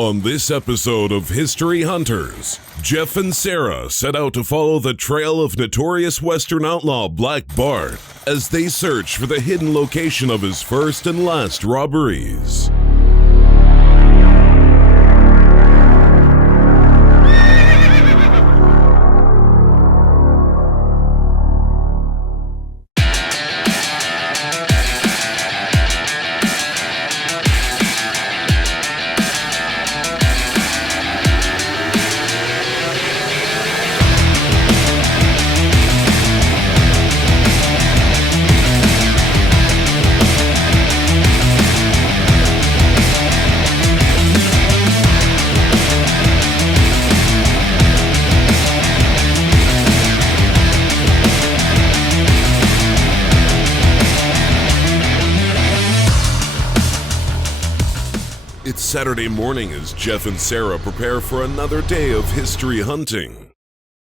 On this episode of History Hunters, Jeff and Sarah set out to follow the trail of notorious Western outlaw Black Bart as they search for the hidden location of his first and last robberies. It's Saturday morning as Jeff and Sarah prepare for another day of history hunting.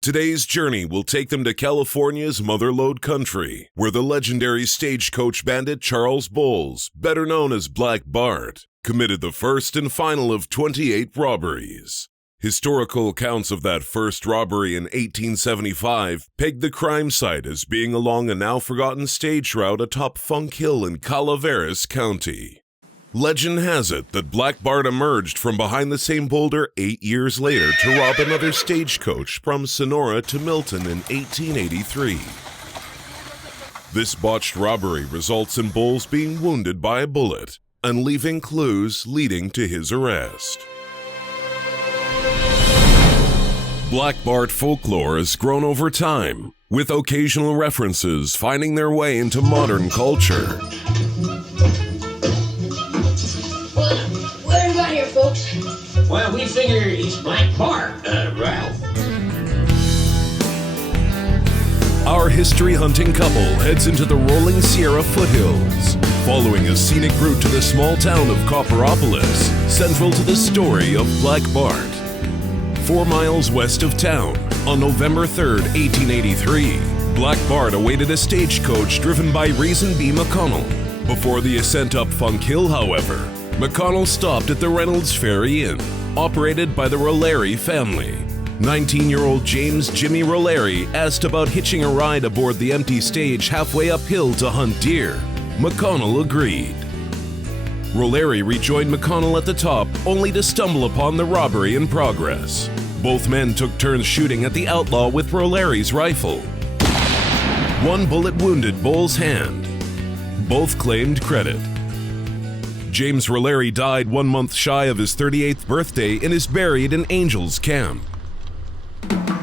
Today's journey will take them to California's Motherlode Country, where the legendary stagecoach bandit Charles Bowles, better known as Black Bart, committed the first and final of 28 robberies. Historical accounts of that first robbery in 1875 pegged the crime site as being along a now-forgotten stage route atop Funk Hill in Calaveras County. Legend has it that Black Bart emerged from behind the same boulder 8 years later to rob another stagecoach from Sonora to Milton in 1883. This botched robbery results in Bowles being wounded by a bullet and leaving clues leading to his arrest. Black Bart folklore has grown over time, with occasional references finding their way into modern culture. Folks? Well, we figure he's Black Bart, Ralph. Our history hunting couple heads into the rolling Sierra foothills, following a scenic route to the small town of Copperopolis, central to the story of Black Bart. 4 miles west of town, on November 3rd, 1883, Black Bart awaited a stagecoach driven by Reason B. McConnell. Before the ascent up Funk Hill, however, McConnell stopped at the Reynolds Ferry Inn, operated by the Rolleri family. 19-year-old James Jimmy Rolleri asked about hitching a ride aboard the empty stage halfway uphill to hunt deer. McConnell agreed. Rolleri rejoined McConnell at the top, only to stumble upon the robbery in progress. Both men took turns shooting at the outlaw with Rolleri's rifle. One bullet wounded Bowles' hand. Both claimed credit. James Rolleri died 1 month shy of his 38th birthday and is buried in Angels Camp.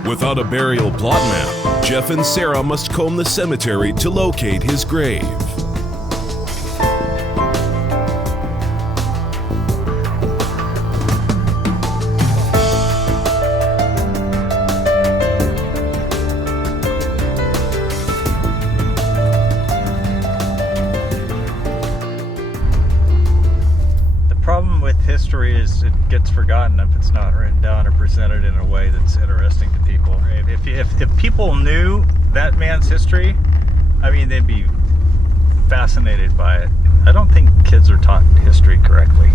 Without a burial plot map, Jeff and Sarah must comb the cemetery to locate his grave. History is it gets forgotten if it's not written down or presented in a way that's interesting to people. If people knew that man's history, I mean, they'd be fascinated by it. I don't think kids are taught history correctly.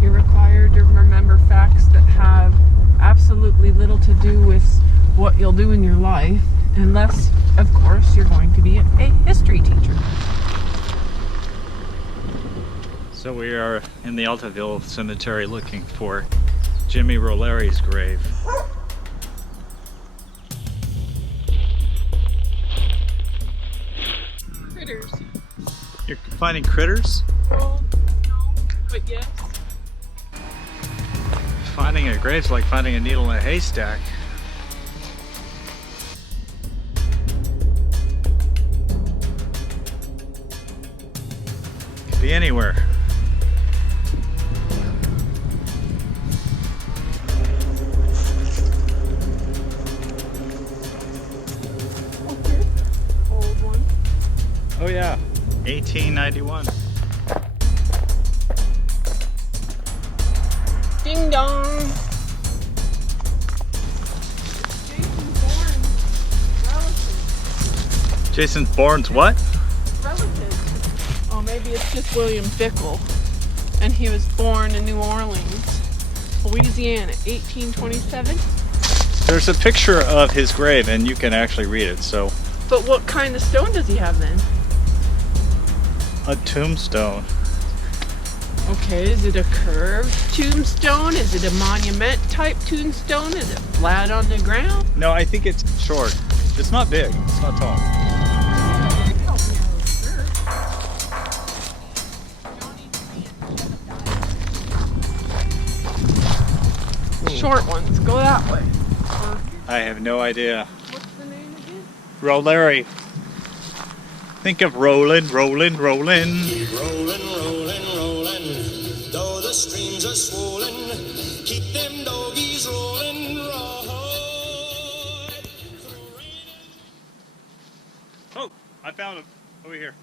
You're required to remember facts that have absolutely little to do with what you'll do in your life, unless, of course, you're going to be a history teacher. So we are in the Altaville cemetery looking for Jimmy Rolleri's grave. Critters. You're finding critters? Well, no, but yes. Finding a grave's like finding a needle in a haystack. Could be anywhere. Oh yeah, 1891. Ding dong. Jason Bourne's what? Relative. Oh, maybe it's just William Bickle. And he was born in New Orleans. Louisiana, 1827. There's a picture of his grave, and you can actually read it. So, But what kind of stone does he have then? a tombstone. Okay, is it a curved tombstone? Is it a monument type tombstone? Is it flat on the ground? No, I think it's short. It's not big. It's not tall. Short ones, go that way. Or, I have no idea. what's the name again? Rolleri. Think of rolling, rolling, rolling. Keep rolling, rolling, rolling. Though the streams are swollen, keep them doggies rolling. Right. Oh, I found him over here.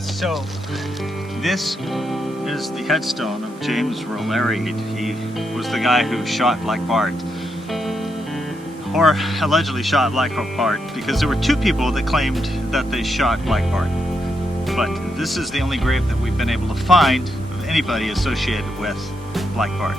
So, this is the headstone of James Rolleri. He was the guy who shot Black Bart, or allegedly shot Black Bart, because there were two people that claimed that they shot Black Bart. But this is the only grave that we've been able to find of anybody associated with Black Bart.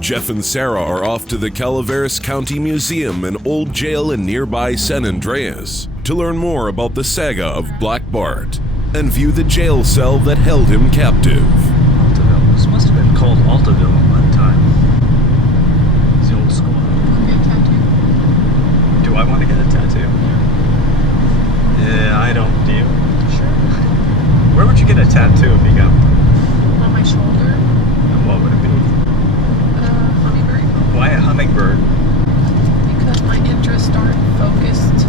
Jeff and Sarah are off to the Calaveras County Museum and Old Jail in nearby San Andreas to learn more about the saga of Black Bart and view the jail cell that held him captive. Altaville. This must have been called Altaville at one time. It's the old school. Get a tattoo. Do I want to get a tattoo? Yeah, I don't. Do you? Sure. Where would you get a tattoo if you got one? On my shoulder. And what would it be? Hummingbird. Why a hummingbird? Because my interests aren't focused.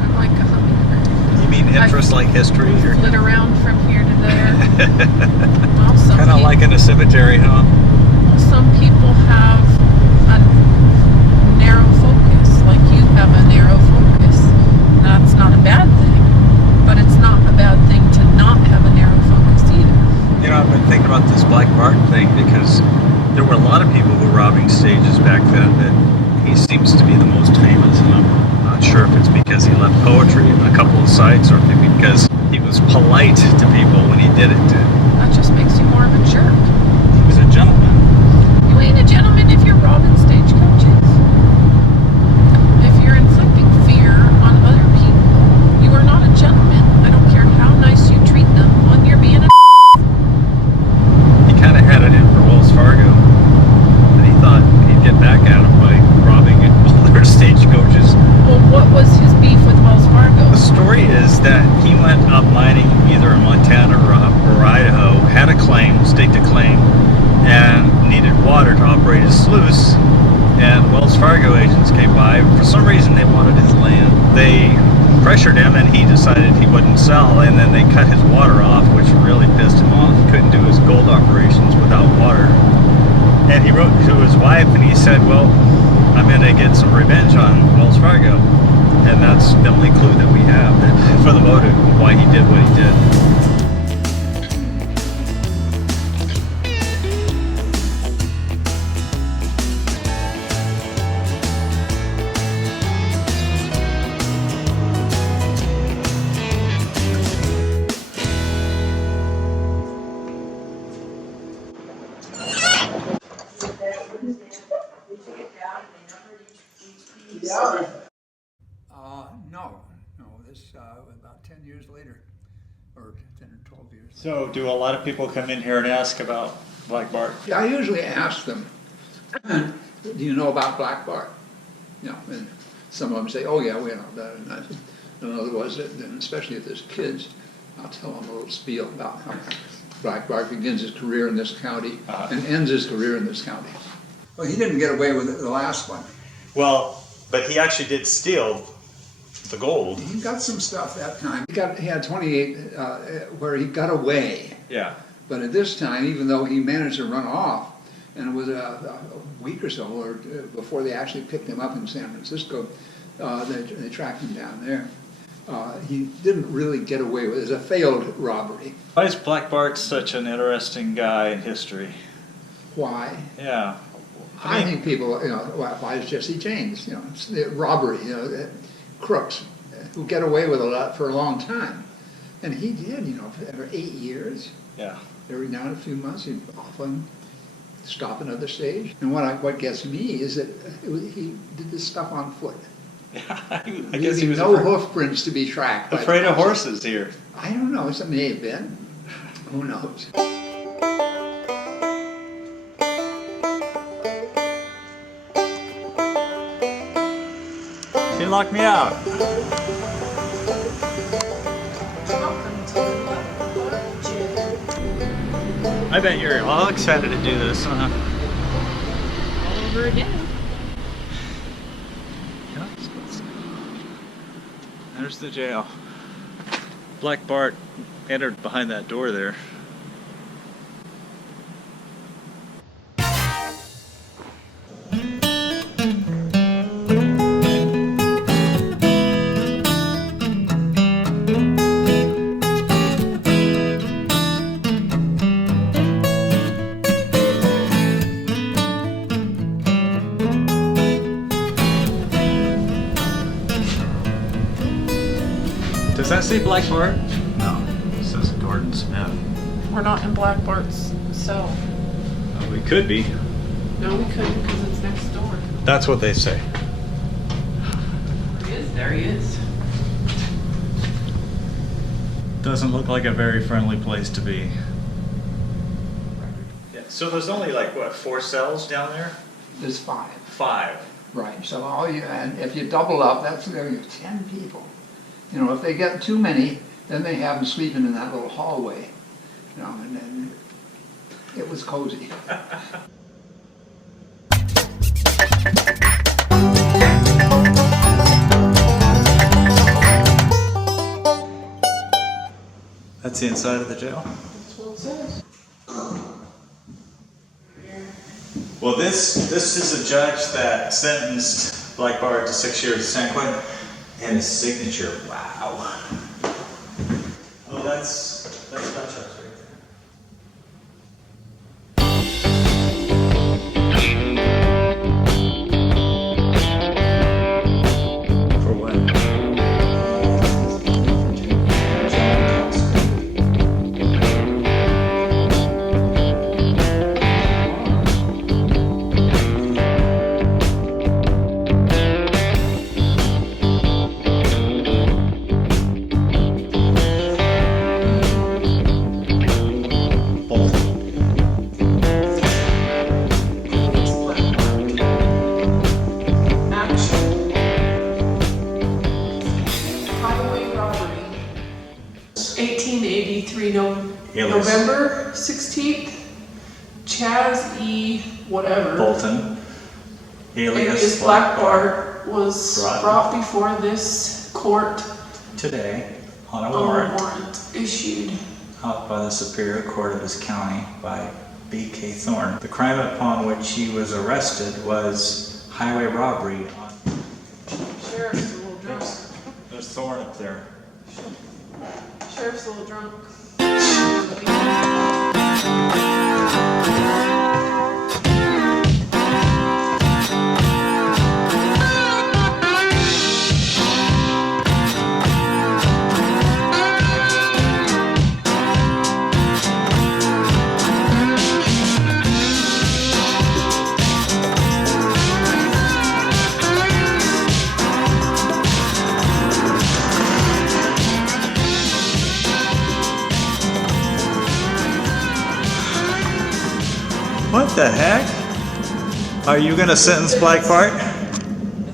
I'm like a hummingbird. You mean interest like history? Or Flit around from here to there. Well, some kind of people, like in a cemetery, huh? some people have a narrow focus, like you have a narrow focus. That's not a bad thing, but it's not a bad thing to not have a narrow focus either. You know, I've been thinking about this Black Bart thing because there were a lot of people who were robbing stages back then, that he seems to be the most famous, and I'm not sure if it's because he left poetry in a couple of sites or if it's because he was polite to people when he did it. That just makes you more of a jerk. He was a gentleman. You ain't a gentleman if you're robbing stagecoaches. If you're inflicting fear on other people, you are not a gentleman. I don't care how nice you treat them when you're being a He kind of had it in for Wells Fargo, and he thought he'd get back at him by robbing all their stagecoaches. Well, what was his beef with Wells Fargo? The story is that he went up mining either in Montana or Idaho, had a claim, staked a claim, and needed water to operate his sluice, and Wells Fargo agents came by. For some reason they wanted his land. They pressured him and he decided he wouldn't sell, and then they cut his water off, which really pissed him off. He couldn't do his gold operations without water. And he wrote to his wife and he said, well, I'm going to get some revenge on Wells Fargo. And that's the only clue that we have for the motive of why he did what he did. No, this about 10 years later, or 10 or 12 years. So do a lot of people come in here and ask about Black Bart? Yeah, I usually ask them, do you know about Black Bart? You know, and some of them say, oh yeah, we know about it. And I said, no, otherwise, and especially if there's kids, I'll tell them a little spiel about how Black Bart begins his career in this county and ends his career in this county. Well, he didn't get away with the last one. Well, but he actually did steal the gold. He got some stuff that time. He had 28 where he got away. Yeah. But at this time, even though he managed to run off, and it was a week or so or before they actually picked him up in San Francisco, they tracked him down there. He didn't really get away with it. It was a failed robbery. Why is Black Bart such an interesting guy in history? Why? Yeah. I think people, why is Jesse James? It's the robbery, crooks who get away with a lot for a long time. And he did, for 8 years. Yeah. Every now and a few months, he'd often stop another stage. And what gets me is that he did this stuff on foot. Yeah, I guess he was no hoof prints to be tracked. afraid of horses here. I don't know. It may have been. Who knows? She locked me out. I bet you're all excited to do this, huh? All over again. Yeah, there's the jail. Black Bart entered behind that door there. Does that say Black Bart? No, it says Gordon Smith. We're not in Black Bart's cell. Oh, we could be. No, we couldn't because it's next door. That's what they say. There he is. There he is. Doesn't look like a very friendly place to be. Yeah, so there's only like, what, 4 cells down there? There's 5. 5. Right. So and if you double up, that's 10 people. If they get too many, then they have them sleeping in that little hallway. And then it was cozy. That's the inside of the jail? That's what it says. Well, this is a judge that sentenced Black Bart to 6 years of San Quentin, and his signature, wow. Oh, that's Dutch House right there. For what? Alias. November 16th, Chaz E. whatever. Bolton, alias Black Bart, was Brought brought before this court today on a on a warrant warrant issued. out by the Superior Court of his county by B.K. Thorne. The crime upon which he was arrested was highway robbery on... Sheriff's a little drunk. There's Thorne up there. Sheriff's a little drunk. What the heck? Are you going to sentence Black Bart?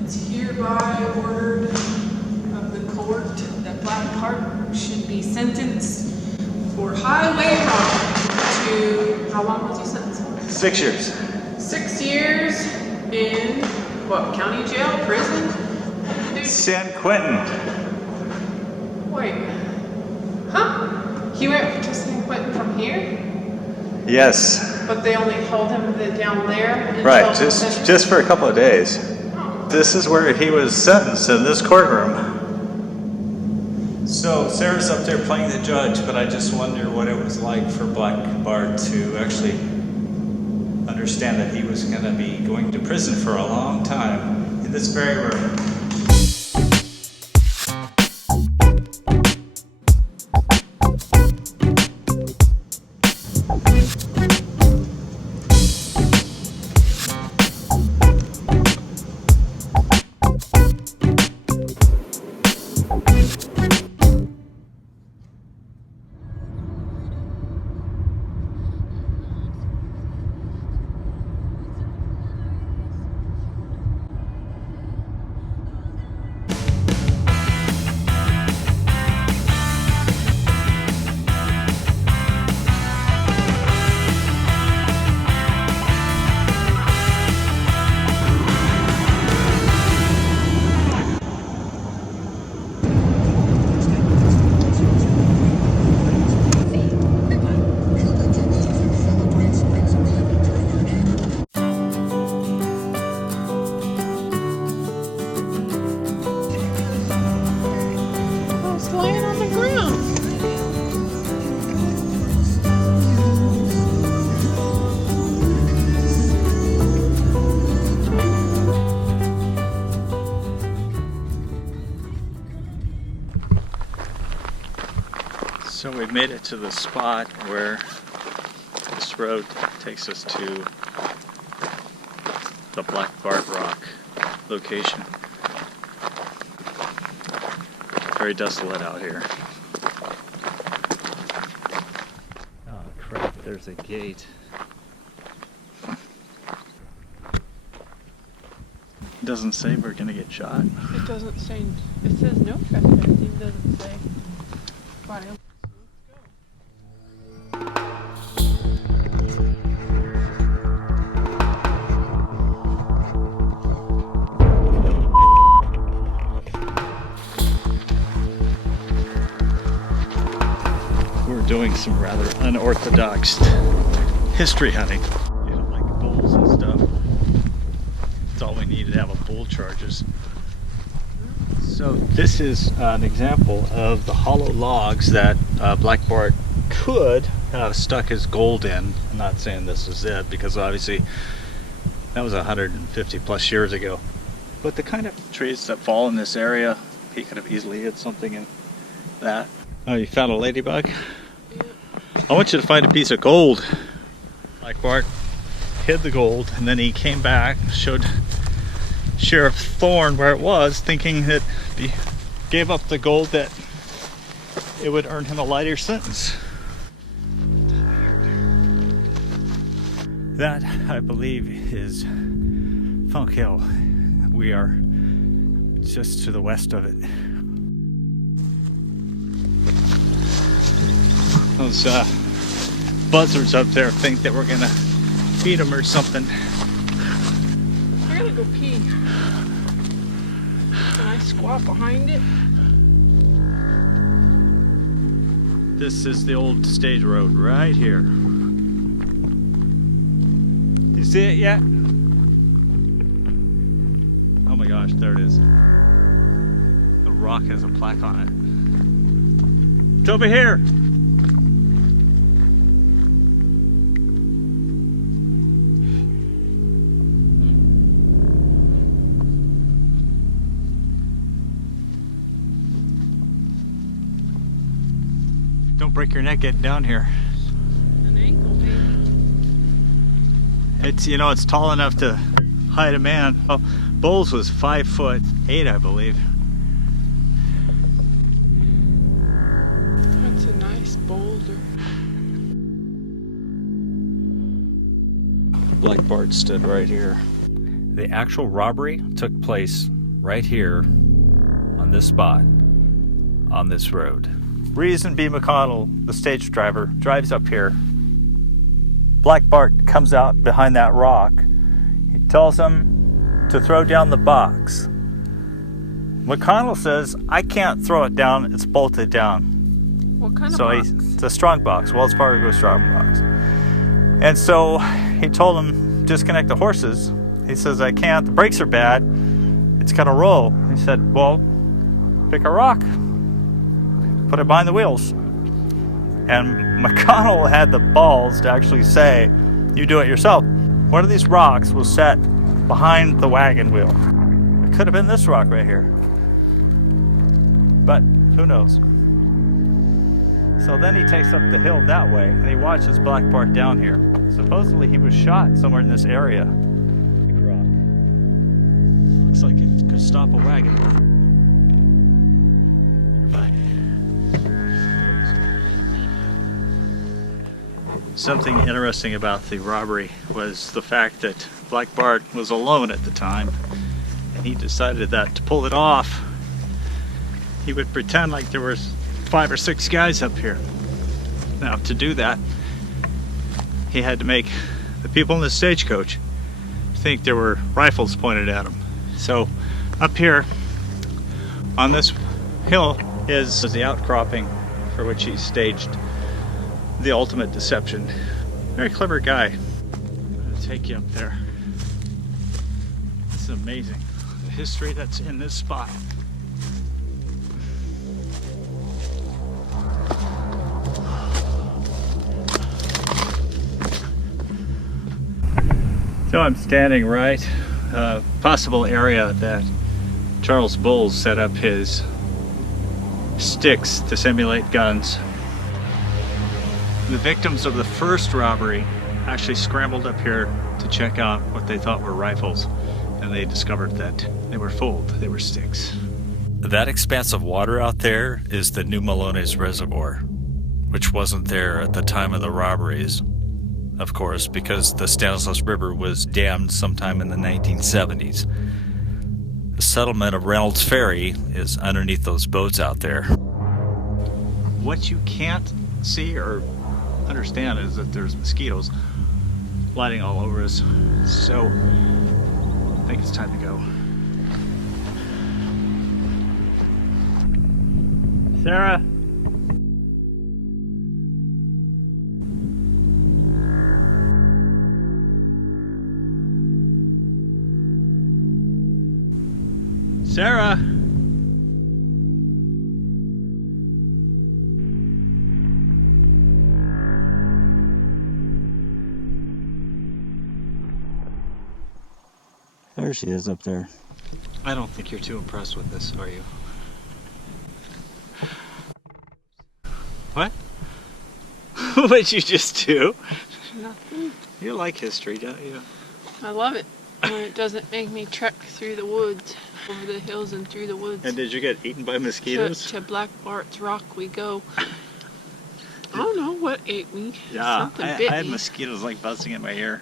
It's hereby ordered of the court that Black Bart should be sentenced for highway robbery to, how long was he sentenced for? 6 years. 6 years in, what, county jail, prison? Dude, San Quentin. wait, huh? He went to San Quentin from here? Yes. But they only held him down there? until Right, the- just for a couple of days. Oh. This is where he was sentenced, in this courtroom. So Sarah's up there playing the judge, but I just wonder what it was like for Black Bart to actually understand that he was going to be going to prison for a long time in this very room. So we've made it to the spot where this road takes us to the Black Bart rock location. Very desolate out here. Oh crap, there's a gate. It doesn't say we're gonna get shot. It doesn't say, it says no trespassing, it doesn't say violence. Doing some rather unorthodox history hunting, you know, like bulls and stuff. That's all we need to have a bull charges. So this is an example of the hollow logs that Black Bart could have stuck his gold in. I'm not saying this is it, because obviously that was 150 plus years ago. But the kind of trees that fall in this area, he could have easily hid something in that. Oh, you found a ladybug? I want you to find a piece of gold. Black Bart hid the gold, and then he came back, showed Sheriff Thorne where it was, thinking that if he gave up the gold that it would earn him a lighter sentence. That, I believe, is Funk Hill. We are just to the west of it. Those buzzards up there think that we're gonna feed them or something. I gotta go pee. Can I squat behind it? This is the old stage road right here. You see it yet? Oh my gosh, there it is. The rock has a plaque on it. It's over here. Don't break your neck getting down here. An ankle, baby. It's, you know, it's tall enough to hide a man. Oh, Bowles was 5'8", I believe. That's a nice boulder. Black Bart stood right here. The actual robbery took place right here on this spot, on this road. Reason B. McConnell, the stage driver, drives up here. Black Bart comes out behind that rock. He tells him to throw down the box. McConnell says, I can't throw it down, it's bolted down. What kind of box? It's a strong box, Wells Fargo strong box. And so he told him, disconnect the horses. He says, I can't, the brakes are bad, it's gonna roll. He said, well, pick a rock. Put it behind the wheels. And McConnell had the balls to actually say, you do it yourself. one of these rocks was set behind the wagon wheel. It could have been this rock right here, but who knows. So then he takes up the hill that way and he watches Black Bart down here. Supposedly he was shot somewhere in this area. Big rock. Looks like it could stop a wagon. Something interesting about the robbery was the fact that Black Bart was alone at the time, and he decided that to pull it off, he would pretend like there was 5 or 6 guys up here. Now, to do that, he had to make the people in the stagecoach think there were rifles pointed at him. So, up here on this hill is the outcropping for which he staged the ultimate deception. Very clever guy. I'm gonna take you up there. This is amazing. The history that's in this spot. So I'm standing right, possible area that Charles Bowles set up his sticks to simulate guns. The victims of the first robbery actually scrambled up here to check out what they thought were rifles, and they discovered that they were fooled. They were sticks. That expanse of water out there is the New Melones Reservoir, which wasn't there at the time of the robberies, of course, because the Stanislaus River was dammed sometime in the 1970s. The settlement of Reynolds Ferry is underneath those boats out there. What you can't see or understand is that there's mosquitoes lighting all over us, so I think it's time to go. Sarah? Sarah? There she is up there. I don't think you're too impressed with this, are you? What? What'd you just do? Nothing. You like history, don't you? I love it when it doesn't make me trek through the woods, over the hills and through the woods. And did you get eaten by mosquitoes? To Black Bart's Rock we go. I don't know what ate me. Yeah, Something bit I had me. mosquitoes like buzzing in my ear.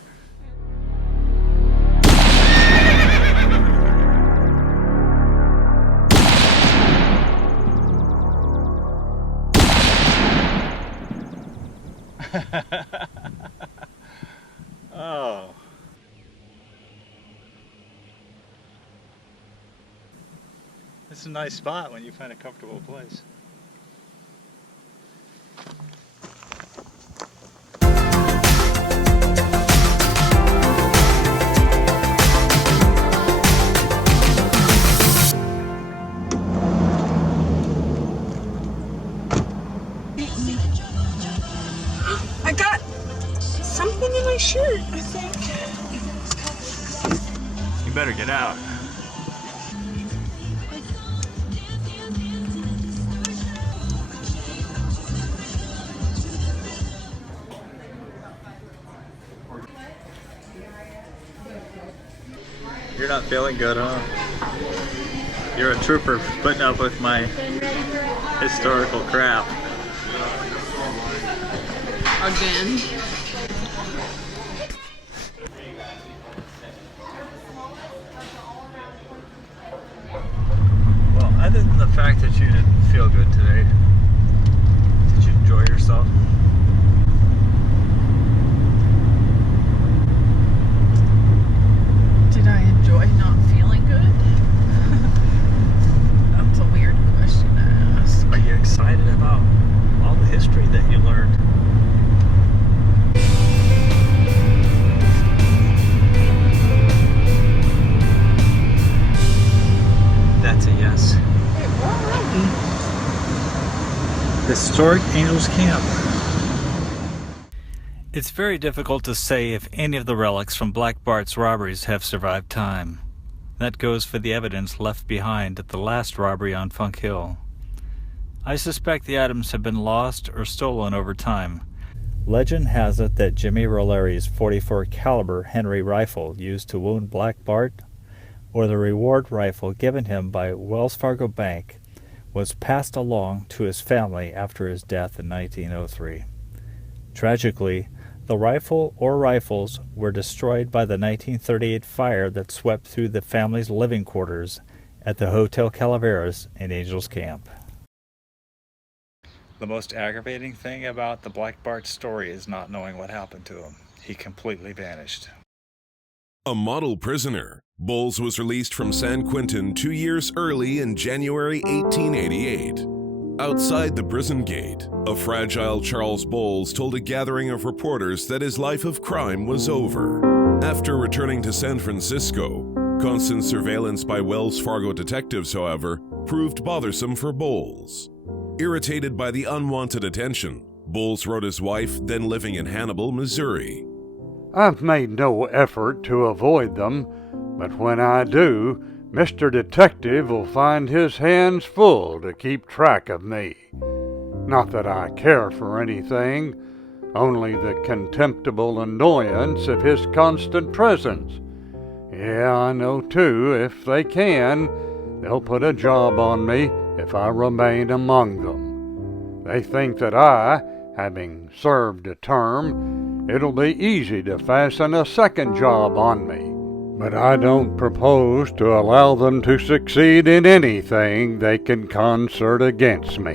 Oh. It's a nice spot when you find a comfortable place. I got something in my shirt, I think. You better get out. You're not feeling good, huh? You're a trooper putting up with my historical crap. Again. Well, other than the fact that you didn't feel good today, did you enjoy yourself? Did I enjoy not feeling good? That's a weird question to ask. Are you excited about all the history that you learned? That's a yes. Wait, where are we? Historic Angels Camp. It's very difficult to say if any of the relics from Black Bart's robberies have survived time. That goes for the evidence left behind at the last robbery on Funk Hill. I suspect the items have been lost or stolen over time. Legend has it that Jimmy Rolleri's .44 caliber Henry rifle used to wound Black Bart, or the reward rifle given him by Wells Fargo Bank, was passed along to his family after his death in 1903. Tragically, the rifle or rifles were destroyed by the 1938 fire that swept through the family's living quarters at the Hotel Calaveras in Angels Camp. The most aggravating thing about the Black Bart story is not knowing what happened to him. He completely vanished. A model prisoner, Bowles was released from San Quentin 2 years early in January 1888. Outside the prison gate, a fragile Charles Bowles told a gathering of reporters that his life of crime was over. After returning to San Francisco, constant surveillance by Wells Fargo detectives, however, proved bothersome for Bowles. Irritated by the unwanted attention, Bowles wrote his wife, then living in Hannibal, Missouri. I've made no effort to avoid them, but when I do, Mr. Detective will find his hands full to keep track of me. Not that I care for anything, only the contemptible annoyance of his constant presence. Yeah, I know too, if they can, they'll put a job on me if I remain among them. They think that I, having served a term, it'll be easy to fasten a second job on me. But I don't propose to allow them to succeed in anything they can concert against me.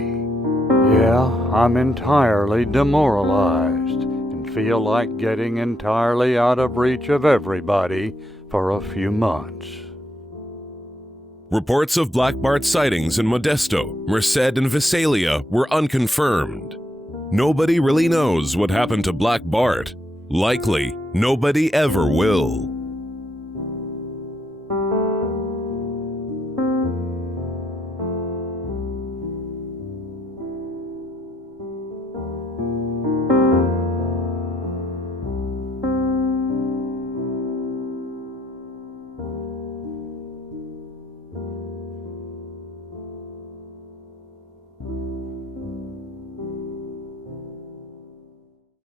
Yeah, I'm entirely demoralized and feel like getting entirely out of reach of everybody for a few months. Reports of Black Bart sightings in Modesto, Merced, and Visalia were unconfirmed. Nobody really knows what happened to Black Bart. Likely, nobody ever will.